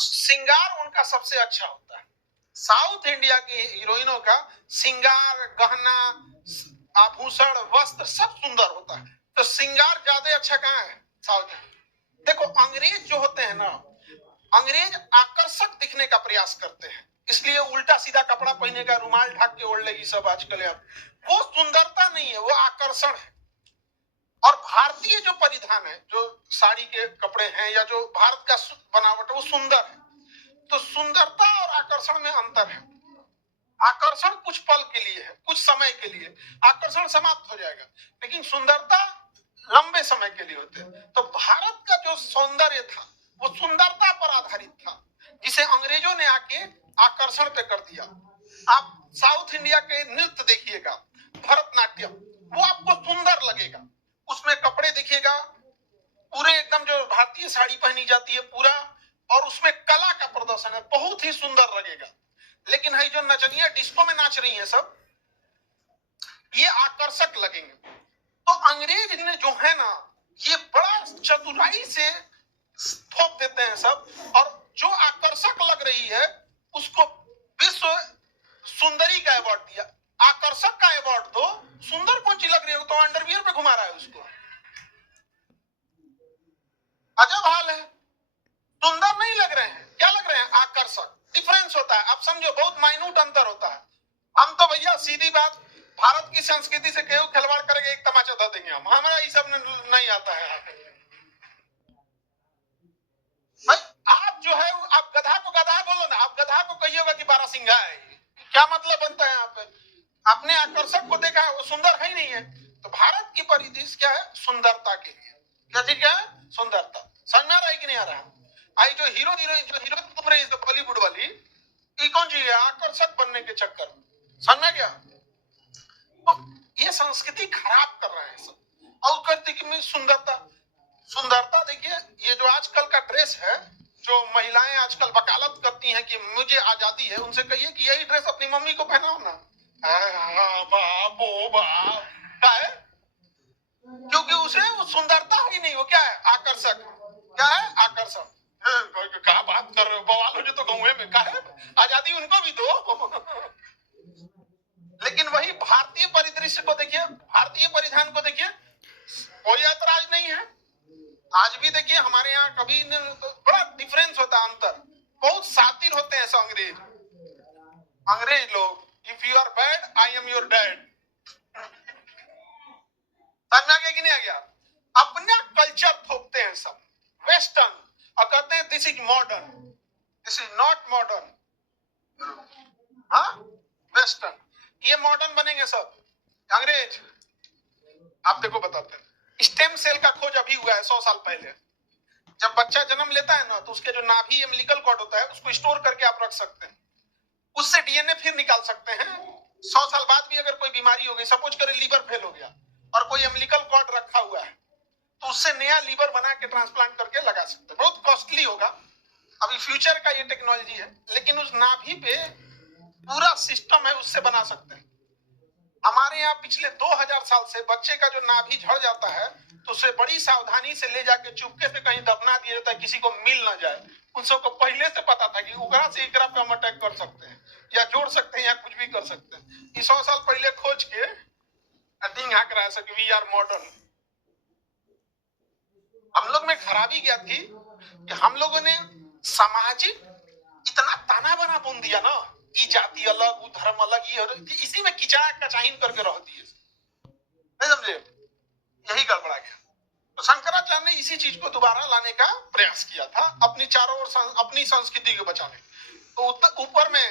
श्रृंगार उनका सबसे अच्छा होता है। साउथ इंडिया की हीरोइनों का श्रृंगार, गहना, आभूषण, वस्त्र सब सुंदर होता है। तो श्रृंगार ज्यादा अच्छा कहाँ है? South India. देखो अंग्रेज जो होते हैं ना, अंग्रेज आकर्षक दिखने का प्रयास करते हैं, इसलिए उल्टा सीधा कपड़ा पहने का, रुमाल ढक के ओढ़ लेगी सब आजकल। यार वो सुंदरता नहीं है, वो आकर्षण है। और भारतीय जो परिधान है, जो साड़ी के कपड़े हैं या जो भारत का बनावट है, वो सुंदर है। तो सुंदरता और आकर्षण में अंतर है। आकर्षण कुछ पल के लिए है, कुछ समय के लिए, आकर्षण समाप्त हो जाएगा, लेकिन सुंदरता लंबे समय के लिए होते हैं। तो भारत का जो सौंदर्य था वो सुंदरता पर आधारित था, जिसे अंग्रेजों ने आके आकर्षण पे कर दिया। आप साउथ इंडिया के नृत्य देखिएगा, भरतनाट्यम, वो आपको सुंदर लगेगा। उसमें कपड़े देखिएगा पूरे एकदम जो भारतीय साड़ी पहनी जाती है पूरा, और उसमें कला का प्रदर्शन है, बहुत ही सुंदर लगेगा। लेकिन है जो नचनिया डिस्को में नाच रही हैं सब, ये आकर्षक लगेंगे। तो अंग्रेज ने जो है ना, ये बड़ा चतुराई से थोप देते हैं सब, और जो आकर्षक लग रही है उसको विश्व सुंदरी का अवार्ड दिया। आकर्षक का अवार्ड दो, सुंदर कौन सी लग रही है, तो अंडरवियर पे घुमा रहा है उसको। अजब हाल है, सुंदर नहीं लग रहे हैं, क्या लग रहे हैं? आकर्षक। डिफरेंस होता है, आप समझो, बहुत माइन्यूट अंतर होता है। हम तो भैया सीधी बात, भारत की संस्कृति से केहू खिलवाड़ करेंगे एक तमाचा दे देंगे हम, हमारा ये सब नहीं आता है। भाई आप जो है, आप गधा को गधा बोलो ना, आप गधा को कहिएगा कि बारहसिंगा है, क्या मतलब बनता है? यहाँ पे आपने आकर्षक को देखा है, वो सुंदर है ही नहीं है। तो भारत की परिदृश्य क्या है? सुंदरता के लिए। क्या चीज क्या है? सुंदरता। समझ में आ रहा है कि नहीं आ रहा है? आई जो हीरो हीरोइन घूम रही है बॉलीवुड वाली, ये कौन चीज है? आकर्षक बनने के चक्कर में। समझ में गया? तो ये संस्कृति खराब कर रहा है सब। और कहते कि मैं सुंदरता, सुंदरता देखिए, ये जो आजकल का ड्रेस है, जो महिलाएं आजकल वकालत करती हैं कि मुझे आजादी है, उनसे कहिए कि यही ड्रेस अपनी मम्मी को पहनाओ ना। बाप ओ बाप, क्या है? क्योंकि उसे वो सुंदरता ही नहीं, वो क्या है? आकर्षक। क्या है? आकर्षण। क्या बात कर रहे हो, बवाल हो जो तो गाँव में, क्या है? आजादी उनको भी दो। लेकिन वही भारतीय परिदृश्य को देखिए, भारतीय परिधान को देखिए, कोई ऐतराज नहीं है। आज भी देखिए हमारे यहाँ कभी बड़ा डिफरेंस होता है, अंतर। बहुत शातिर होते हैं अंग्रेज, अंग्रेज लोग। If you are bad I am your dad. समझ में आ गया कि नहीं आ गया? अपना कल्चर थोपते हैं सब, वेस्टर्न, और कहते हैं this is modern. This is not modern. हाँ, वेस्टर्न। ये मॉडर्न बनेंगे सब अंग्रेज। आप देखो बताते हैं, स्टेम सेल का खोज अभी हुआ है 100 साल पहले। जब बच्चा जन्म लेता है ना, तो उसके जो नाभि एम्बिलिकल कॉर्ड होता है, उसको स्टोर करके आप रख सकते हैं, उससे डीएनए फिर निकाल सकते हैं। 100 साल बाद भी अगर कोई बीमारी हो गई, सपोज करें लीवर फेल हो गया और कोई एम्बिलिकल कॉर्ड रखा हुआ है, तो उससे नया लीवर बना के ट्रांसप्लांट करके लगा सकते हैं। बहुत कॉस्टली होगा, अभी फ्यूचर का ये टेक्नोलॉजी है, लेकिन उस नाभि पे पूरा सिस्टम है, उससे बना सकते हैं। हमारे यहाँ पिछले 2000 साल से बच्चे का जो नाभि झड़ जाता है, तो उसे बड़ी सावधानी से ले जाके चुपके से कहीं दफना दिया जाता है, किसी को मिल ना जाए। उन सबको पहले से पता था कि उगरा से एकरा पे हम अटैक कर सकते हैं, या जोड़ सकते हैं, या कुछ भी कर सकते हैं। 100 साल पहले खोज के वी आर मॉडर्न। हम लोग में खराबी क्या थी कि हम लोगों ने सामाजिक इतना ताना बाना बुन दिया ना, ये जाति अलग, वो धर्म अलग, ये इसी में किचड़ा कचाहीन करके रह दिए। नहीं समझे? यही गड़बड़ा गया। तो शंकराचार्य ने इसी चीज को दोबारा लाने का प्रयास किया था, अपनी चारों ओर अपनी संस्कृति को बचाने। तो ऊपर में